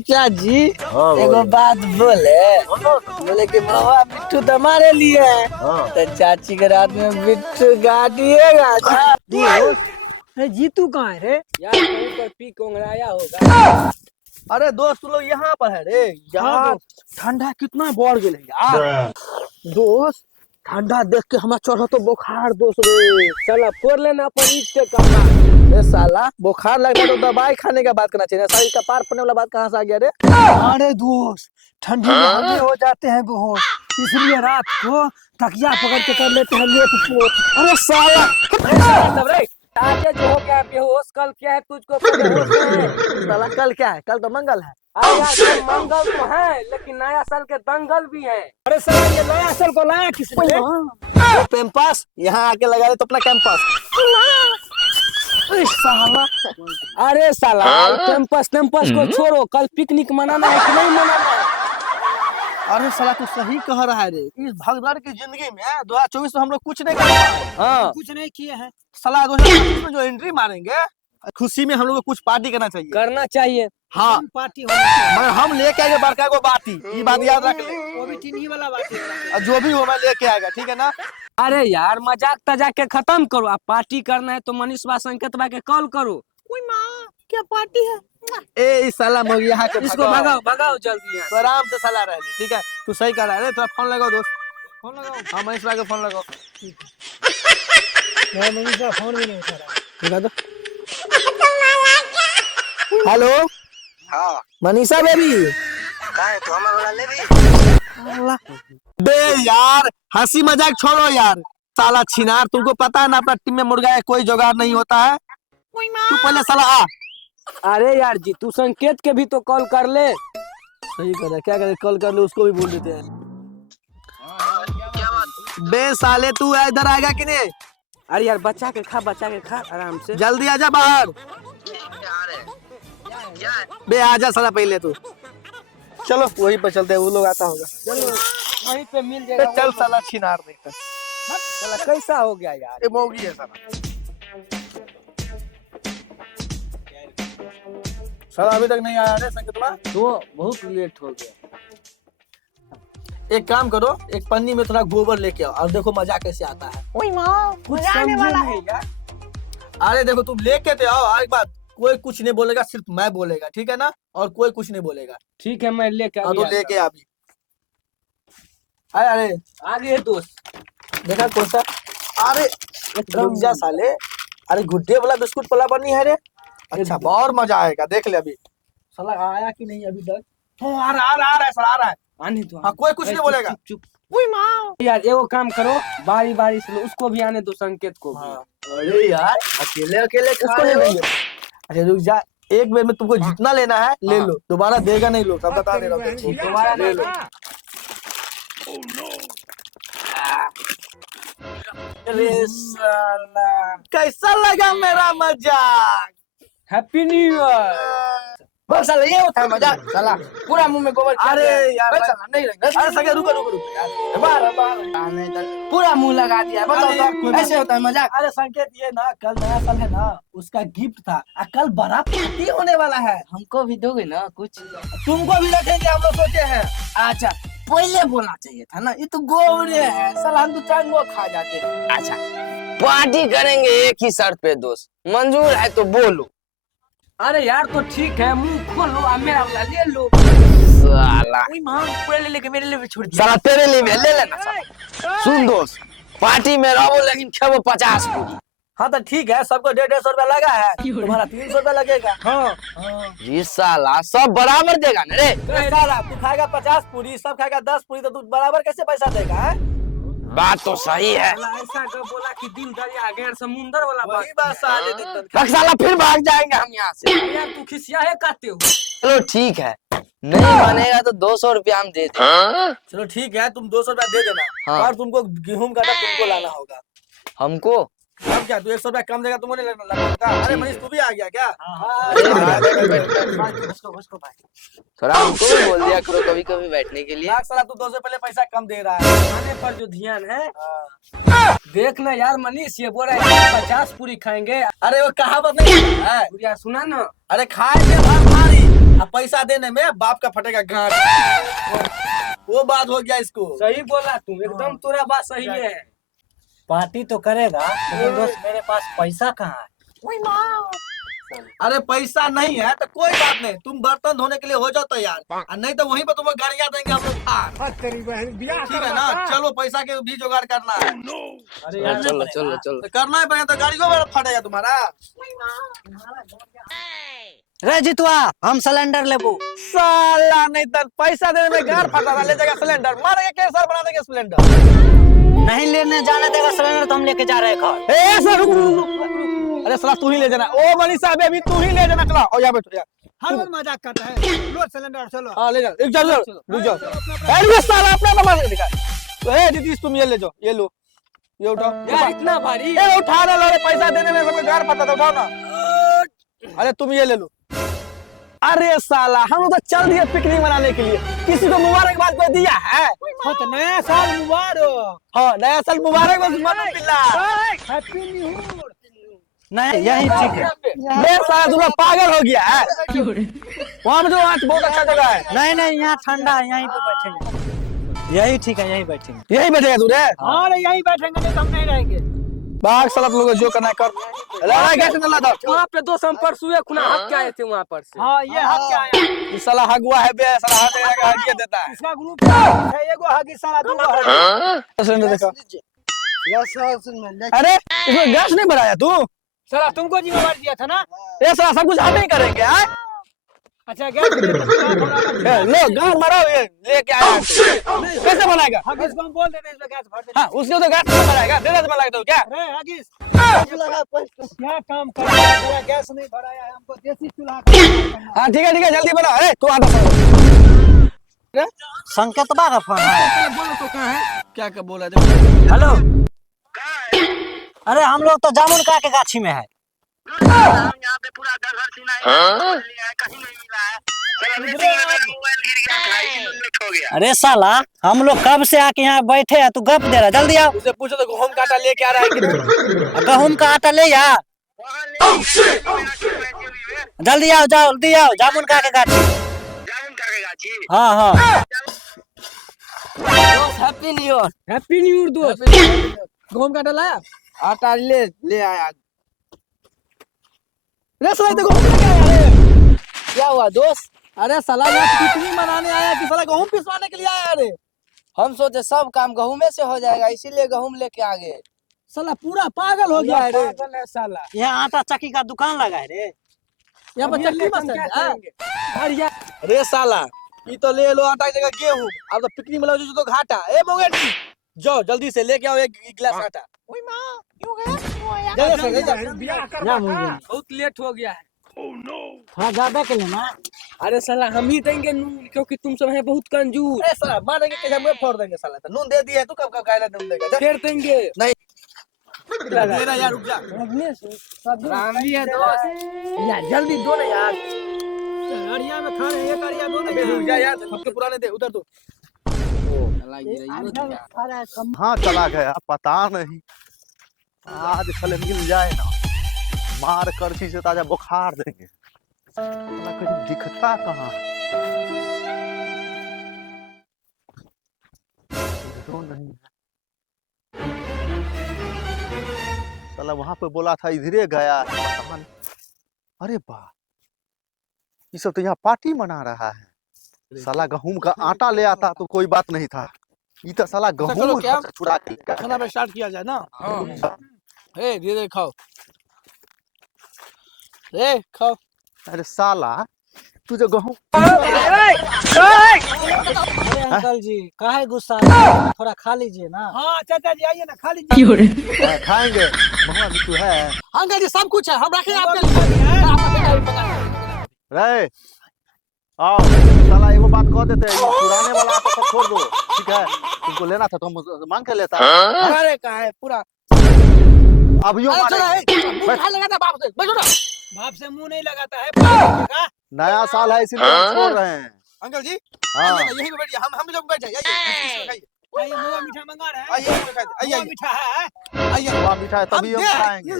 क्या जी हाँ एगो बात बोले कि महुआ बिट्टू तो हमारे लिए है तो चाची के रात में बिट्टू गाड़िएगा दोस्त अरे जीतू कहाँ है रे? यार कहीं पर पी कोंगराया होगा। अरे दोस्त लोग यहाँ पर है रे हाँ यार। ठंडा कितना बढ़ गया यार दोस्त। ठंडा देख के हमारा चढ़ा तो बुखार दोस्त रे। साला फोड़ लेना पर ईट के कहा। ए साला बुखार लगता है तो दवाई खाने का बात करना चाहिए। सारी कपार पड़ने वाला बात कहाँ से आ गया रे। अरे दोस्त ठंडी में हल्के हो जाते हैं बेहोश, इसलिए रात को तकिया पकड़ के कर लेते हैं लेट पोट। अरे साला सब रे आज जो हो गया बेहोश, कल क्या है तुझको पता है? साला कल क्या है? कल तो मंगल है। अरे यार कल मंगल तो है लेकिन नया साल के दंगल भी है। अरे साला ये नया साल को लाया किसने? वो कैंपस यहाँ आके लगा दे तो अपना कैंपस। साला अरे साला कैंपस को छोड़ो, कल पिकनिक मनाना है कि नहीं मनाना है? अरे साला तू सही कह रहा है रे। इस भगदड़ की जिंदगी में 2024 में हम लोग कुछ नहीं कर हाँ कुछ नहीं किए हैं। साला 2025 में जो एंट्री मारेंगे खुशी में हम लोग को कुछ पार्टी करना चाहिए। करना चाहिए। हाँ पार्टी होना चाहिए। मगर हम लेके आएंगे बड़का को बाती। ये बात याद रख ले। वो भी टीनी वाला बात है। और जो भी हो मैं लेके आएगा ठीक है ना। अरे यार मजाक तजाक के खत्म करो, आप पार्टी करना है तो मनीष बा संकेत बा के कॉल करो। ओए माँ क्या पार्टी है? ए इस साला मोगिया के इसको भगाओ जल्दी यहाँ तो आराम से साला रह ले ठीक है। तू सही कह रहा है। थोड़ा फोन लगाओ दोस्त। फोन लगाओ। हाँ मनीष भाई को फोन लगाओ। मैं मनीष का फोन भी नहीं उठा रहा। ठीक है तो हेलो हाँ मनीषा बेबी। काहे तो हमें बोला ले भी बे यार हंसी मजाक छोड़ो यार। साला छिनार तुमको पता है ना अपना टीम में मुर्गा है कोई जुगाड़ नहीं होता है। तू पहले साला आ। अरे यार जी तू संकेत के भी तो कॉल कर ले। सही कर रहा है। क्या करे कॉल कर ले उसको भी बोल देते हैं। क्या बात बे साले तू इधर आएगा कि नहीं? अरे यार बच्चा के खा आराम से। जल्दी आजा बाहर। आ रहे क्या है? बे आजा साला पहले तू। चलो वहीं पर चलते हैं वो लोग आता होगा। चलो वहीं पे मिल बे जाएगा। चल साला छिनार देखता। साला कैसा हो गया यार? ये मोगी है साला। साला अभी तक नहीं आया रे संकेतवा। तो बहुत लेट हो गया। एक काम करो एक पन्नी में थोड़ा गोबर लेके आओ और देखो मजा कैसे आता है। कुछ समझे नहीं यार। अरे देखो तुम लेके तो आओ। एक बात कोई कुछ नहीं बोलेगा सिर्फ मैं बोलेगा ठीक है ना। और कोई कुछ नहीं बोलेगा। ठीक है मैं लेकर और तू लेके आ भी। अरे आगे दोस्त देखा कौन सा। अरे रुक जा साले। अरे गुड्डे वाला बिस्कुट वाला बनी है रे। अच्छा बहुत मजा आएगा देख ले अभी। साला आया कि नहीं अभी तक? हाँ आ रहा है साला आ रहा है। आने दो। हाँ कोई कुछ नहीं बोलेगा। चुप यार एगो काम करो बारी से लो, उसको भी आने दो संकेत को भी। हाँ। अरे यार अकेले खा रहे हो। अच्छा रुक जा एक बेर में तुमको जितना लेना है ले लो। दोबारा देगा नहीं लो सब बता दे रहा हूँ। दोबारा ले लो। अरे साला कैसा लगा मेरा मजाक? Happy new year. बस साला ये होता है मजाक। साला पूरा मुंह में गोबर। अरे यार साला नहीं रहेगा। अरे सगे रुको यार। बार पूरा मुंह लगा दिया। बताओ अरे, तो ऐसे होता है मजाक? अरे संकेत ये ना कल नया साल है ना उसका गिफ्ट था। कल बड़ा पार्टी होने वाला है। हमको भी दोगे ना कुछ? तुमको भी रखेंगे हम लोग सोचे हैं। अच्छा पहले बोलना चाहिए था ना, ये तो गोबरे है साला, हम तो टांगो खा जाते। अच्छा पार्टी करेंगे एक ही शर्त पे दोस्त, मंजूर है तो बोलो। अरे यार तो ठीक है मुंह खोलो और मेरा वाला ले लो। साला पूरा ले लेके मेरे लिए भी छोड़ दिया। साला तेरे लिए भी ले लेना साला। सुन दोस्त पार्टी में रहो लेकिन खेबो 50 पूरी। हाँ तो ठीक है सबको 150 रुपया लगा है। तुम्हारा 300 रुपया लगेगा। हाँ ये साला सब बराबर देगा ना रे। साला तू खाएगा 50 पूरी सब खाएगा 10 पूरी तो तू बराबर कैसे पैसा देगा है? बात तो सही है। ऐसा का बोला कि दिन दरिया गैर समुंदर वाला बात। वही बात साले रख साला फिर भाग जाएंगे हम यहाँ से। यार तू खिसिया है कहते हो। चलो ठीक है नहीं मानेगा तो 200 रुपया हम दे दें। चलो ठीक है तुम 200 रुपया दे देना। हाँ। और तुमको गेहूं का आटा तुमको लाना होगा। हमको अब क्या तू 100 रुपया कम देगा तुमको नहीं लाना होगा। अरे मनीष तू भी आ गया क्या? थोड़ा हमको भी बोल दिया करो कभी कभी बैठने के लिए। लाख साला तू 200 पहले पैसा कम दे रहा है। खाने पर जो ध्यान है हाँ। देखना यार मनीष ये बोल रहा है 50 पूरी खाएंगे। अरे वो कहावत नहीं है। यार सुना ना। अरे खाएंगे भारी अब पैसा देने में बाप का फटेगा गांठ। वो बात हो गया इसको। सही बोला तुम, एकदम तोरा बात सही है। पार्टी तो करेगा लेकिन दोस्त मेरे पास पैसा कहाँ है? अरे पैसा नहीं है तो कोई बात नहीं, तुम बर्तन धोने के लिए हो जाओ तैयार, और नहीं तो वहीं पर तुम्हें गाड़ियां देंगे हम लोग थार। ठीक है ना, चलो पैसा के भी जुगाड़ करना है। अरे यार चलो चलो चलो। तो करना ही पड़ेगा, तो गाड़ी को फटेगा तुम्हारा। रे जितवा हम सिलेंडर लेबू। साला नहीं तो पैसा देने में गाड़ फटा था, ले जाएगा सिलेंडर, मारेंगे कैसर बना देंगे सिलेंडर। नहीं लेने जाने देगा सिलेंडर तो हम लेके जा रहे हैं घर। ए सर रुक रुक रुक, अरे साला तू ही ले जाना। ओ मनीषा बेबी तू ही ले जाना, चला और यहाँ बैठो यार। हम मजाक करते हैं, लो सिलेंडर चलो। हाँ ले जा, रुक जाओ रुक जाओ। अरे साला अपना नंबर दिखा। तो ए दीदी तुम ये ले जाओ, ये लो, ये उठाओ यार इतना भारी। ए उठा ना लो रे, पैसा देने में सबको गाड़ पड़ता था, उठाओ ना। अरे तुम ये ले लो। अरे साला हम लोग तो चल दिए पिकनिक मनाने के लिए, किसी को मुबारकबाद कोई दिया है? हाँ तो नया साल मुबारक। हाँ नया साल मुबारक बस मनु बिल्ला। Happy new year. नहीं यही ठीक है। मैं साला तुम लोग पागल हो गया है। वहाँ पे तो आज बहुत अच्छा जगह है। नहीं नहीं यहाँ ठंडा है, यहीं पे बैठेंगे। यही ठीक है, यहीं बैठेंगे। यही बैठेगा तू रे? हाँ यहीं बैठेंगे, नहीं तो हम नहीं रहेंगे। बाग साला तुम लोग जो करना है कर। लड़ा कैसे ना लड़ा? वहाँ पे दो संपर्क हुए खुना हक के आए थे वहाँ पर से। हाँ ये हक क्या आया? ये साला हगुआ है बे, साला हर जगह का हगिया देता है। इसका ग्रुप है, एगो हगी साला दूगो हगी। सिलेंडर देखा। अरे इसमें गैस नहीं भराया तू? साला तुमको जिम्मेवारी दिया था ना। ये साला सब कुछ हम ही करेंगे यार। अच्छा गैस लो गाँव मराओ, ये लेके आया है तू। कैसे बनाएगा? हगीस को हम बोल देते हैं इसमें गैस भर देते। हाँ उसके तो गैस नहीं बनाएगा, दे दे बनाएगा तो क्या? अरे हगीस क्या काम कर रहा है? मेरा गैस नहीं भराया है, हमको देसी चूल्हा का काम करना है। हाँ ठीक है जल्दी बनाओ। अरे तू आता संकेतबा का फोन है। बोलो तो कहाँ है? क्या क्या बोला देखो। हेलो अरे हम लोग तो जामुन का के गाछी में है। यहाँ पे पूरा घर सिनाई लिया है, कहीं नहीं मिला है। चलो मीटिंग में मेरा मोबाइल गिर गया था, इसीलिए लेट हो गया। अरे साला हम लोग कब से आके यहाँ बैठे हैं, तू गप दे रहा है, जल्दी आओ। उसे पूछो तो गेहूं का आटा लेके आ रहा है कि नहीं? गेहूं का आटा ले यार, वहाँ ले मेरा खेत है जेबी में। जल्दी आओ, जल्दी आओ, जामुन का के गाछी। जामुन का के गाछी। हाँ हाँ happy new year. Happy new year दोस्त। गेहूं का आटा लाया? आटा ले आया। रे साला देखो क्या है? क्या हुआ दोस्त? अरे साला यहाँ पिकनिक मनाने आया कि साला गेहूं पिसवाने के लिए आया? अरे हम सोचे सब काम गेहूं में से हो जाएगा, इसीलिए गेहूं लेके आ गए। साला पूरा पागल हो गया है रे। पागल है साला। यहाँ आटा चक्की का दुकान लगा है रे। यहाँ पर चक्की मत क्या है। करेंगे? अरे साला ये तो ले लो आटा की जगह गेहूं, अब तो पिकनिक मनाओ जो तो घाटा। ए मोगेटी जाओ जल्दी से लेके आओ एक गिलास आटा। जल्दी से ले जाओ। बहुत लेट हो गया है। थोड़ा ज्यादा के लेना। अरे साला हम ही देंगे नून, क्योंकि तुम सब है बहुत कंजूस। ए साला मारेंगे कैसे, मुंह फोड़ देंगे साला। तो नून दे दिए तू, कब कब खाएगा तुम देगा? फिर देंगे। नहीं दे रहा यार, रुक जा। रामी है दोस्त यार, जल्दी दो ना यार। अड़िया में खा रहे हैं, एक अड़िया दो ना। रुक जा यार, सबके पुराने दे उधर तू। हाँ चला गया पता नहीं, आज फल मिल जाए ना, मार करछी से ताजा बुखार देंगे। साला कहीं दिखता कहाँ? तो नहीं साला वहां पे बोला था इधरे गया है, पता नहीं। अरे वाह ये सब तो यहाँ पार्टी मना रहा है। साला गेहूं का आटा ले आता तो कोई बात नहीं था, ये तो साला चलो गेहूं क्या? चुरा के लेकर खाना पे स्टार्ट किया जाए ना। ए धीरे खाओ, ए खाओ। अरे साला तू जो गेहूं अरे अंकल जी काहे गुस्सा आ रहे हैं? थोड़ा खा लीजिए ना। हाँ चाचा जी आइए ना, खा लीजिए। खाएंगे महुआ बिट्टू है अंकल जी सब कुछ है, हम रखे आपके लिए। आपका बेटा भी पका है। रे आओ साला एगो बात कह देते हैं, ये पुराने वाला आटा सब छोड़ दो, ठीक है? तुमको लेना था तो हम मांग के लेता। अरे का है पूरा। अब यूं अरे चलो मारेंगे। मुंह खा लगा था बाप से, बैठो ना। बाप से मुंह नहीं लगाता है। नया साल है इसीलिए हम छोड़ रहे हैं। अंकल जी हाँ आइए ना, यहीं पे बैठिए, हम लोग बैठ जाइए। आइए खाइए, ये मुआ मीठा मंगा रहे हैं। आइए यहीं पे खाइए, आइए मीठा है। आइए। वहाँ मीठा है तभी हम खाएंगे।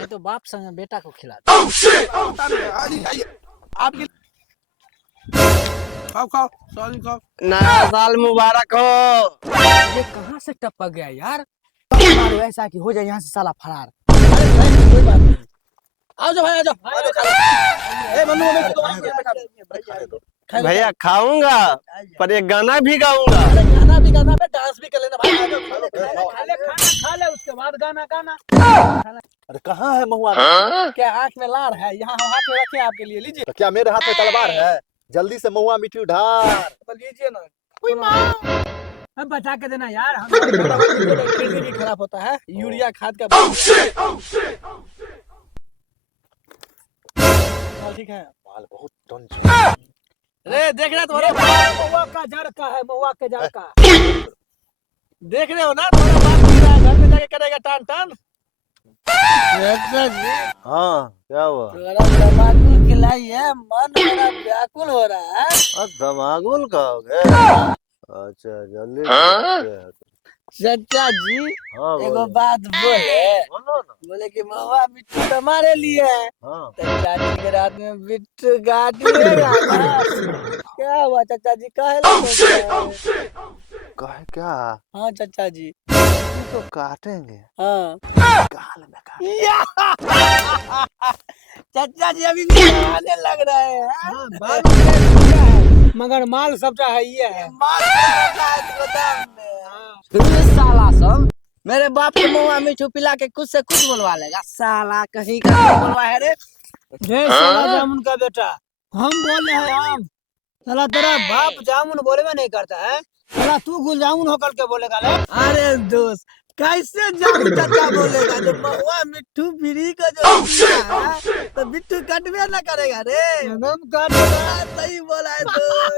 ये तो बाप संग बेटा को खिला। आइए आइए। आपकी खाओ खाओ सॉरी खाओ। नया साल मुबारक हो। ये कहाँ से टपक गया यार? मारो ऐसा कि हो जाए यहाँ से साला फरार। कोई बात नहीं। आओ जाओ भाई आ जाओ। ए मन्नू मम्मी तो बैठा भैया खाऊंगा पर एक गाना भी गाऊंगा। अरे गाना भी गाना पे डांस भी कर लेना भाई। आ जाओ खा लो खा ले खाना खा ले उसके बाद गाना गाना। अरे कहाँ है महुआ? क्या आंख में लार है? यहाँ हम हाथ में रखे हैं आपके लिए, लीजिए। तो क्या मेरे हाथ में तलवार है? जल्दी से महुआ मिट्टी ढार। तो लीजिए ना। अब बचा के देना यार हम खेती भी खराब होता है, यूरिया खाद का हाँ, ठीक है। माल बहुत टन। अरे देख रहे हो तुम्हारा महुआ का जड़ का है महुआ के जड़ का। देख रहे हो ना तुम्हारा बाप पी रहा है, घर में जाके करेगा टान टान। हाँ क्या हुआ? तंबाकू खिलाई है, मन मेरा व्याकुल हो रहा है। धमाकुल खाओगे? अच्छा जल्दी करते हैं। चाचा जी हाँ एगो बोलो। बात बोले। बोलो ना। बोले कि महुआ मिट्टू तो हमारे लिए है, हाँ तो चाची के रात में मिट्टू गाड़िएगा ना। क्या हुआ चाचा जी? काहे लगे? कहे क्या? हाँ चाचा जी। ये तो काटेंगे। हाँ गाल में काट। चाचा जी अभी भी आने लग रहे हैं। हाँ, बाल है, मगर माल सबका है ये है। मार रखा है गोदाम में। ये साला सब मेरे बाप के महुआ मिट्टू पिला के कुछ से कुछ बोलवा लेगा। साला कहीं का नहीं बोलवा है रे। जय साला जामुन का बेटा, हम बोल रहे हैं हम। साला तेरा बाप जामुन बोले में नहीं करता है, साला तू गुल जामुन होकर के बोलेगा ले। अरे दोस्त कैसे जामुन चाचा बोलेगा? जो महुआ मिट्टू फ्री का जो पिया है तो मिट्टू कटवे ना करेगा रे। एकदम काट सही बोला है दोस्त।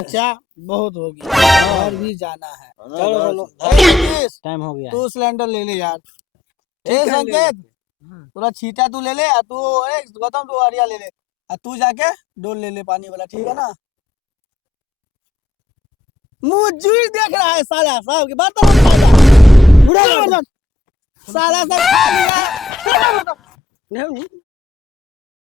अच्छा बहुत हो गया और भी जाना है। चलो चलो संकेत, टाइम हो गया। तू सिलेंडर ले ले यार। ए संकेत थोड़ा छीटा तू ले ले, और तू ए गौतम तू अरिया ले ले, और तू जाके डोल ले ले पानी वाला, ठीक है ना? मुंह जुई देख रहा है साला साहब की बात साला सब खा लिया।